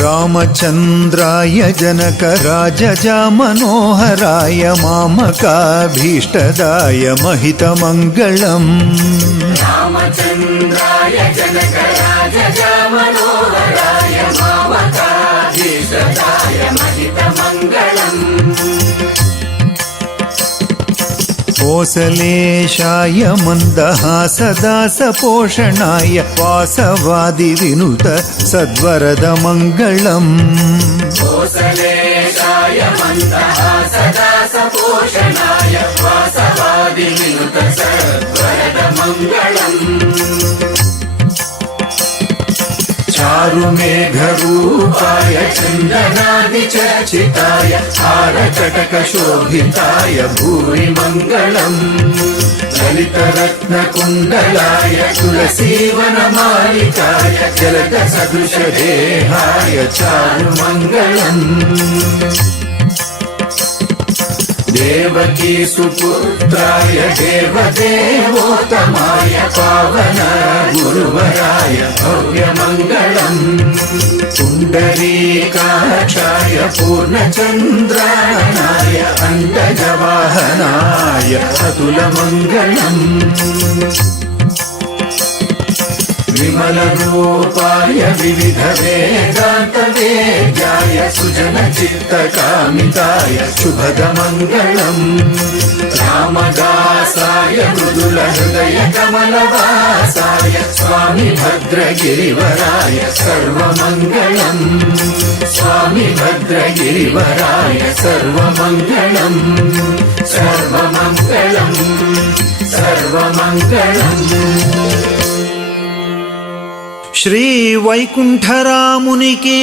रामचन्द्राय जनकराजजा मनोहराय मामकाभीष्टदाय महितमङ्गलम् रामचन्द्राय जनकराजजा मनोहराय मामकाभीष्टदाय महितमङ्गलम् कोसलेशाय मन्दहासदासपोषणाय वासवादिविनुत सद्वरदमङ्गलम् कोसलेशाय मन्दहासदासपोषणाय वासवादिविनुत सद्वरदमङ्गलम् चारुमेघरूपाय चन्दनादिचर्चिताय हारकटकशोभिताय भूरि मङ्गलम् ललितरत्नकुण्डलाय तुलसीवनमालिकाय जलदसदृशदेहाय चारुमङ्गलम् देवकी सुपुत्राय देवदेवोत्तमाय पावन गुरुवराय भव्यमङ्गलम् पुण्डरीकाक्षाय पूर्णचन्द्रायणाय अण्डजवाहनाय अतुलमङ्गलम् विमलरूपाय विविधवेदान्तवेद्याय सुजनचित्तकामिताय शुभदमङ्गलम् रामदासाय मृदुलहृदयकमलवासाय स्वामी भद्रगिरिवराय सर्वमङ्गलम् स्वामी भद्रगिरिवराय सर्वमङ्गलम् सर्वमङ्गलम् सर्वमङ्गलम्। श्री वैकुंठरामुनि की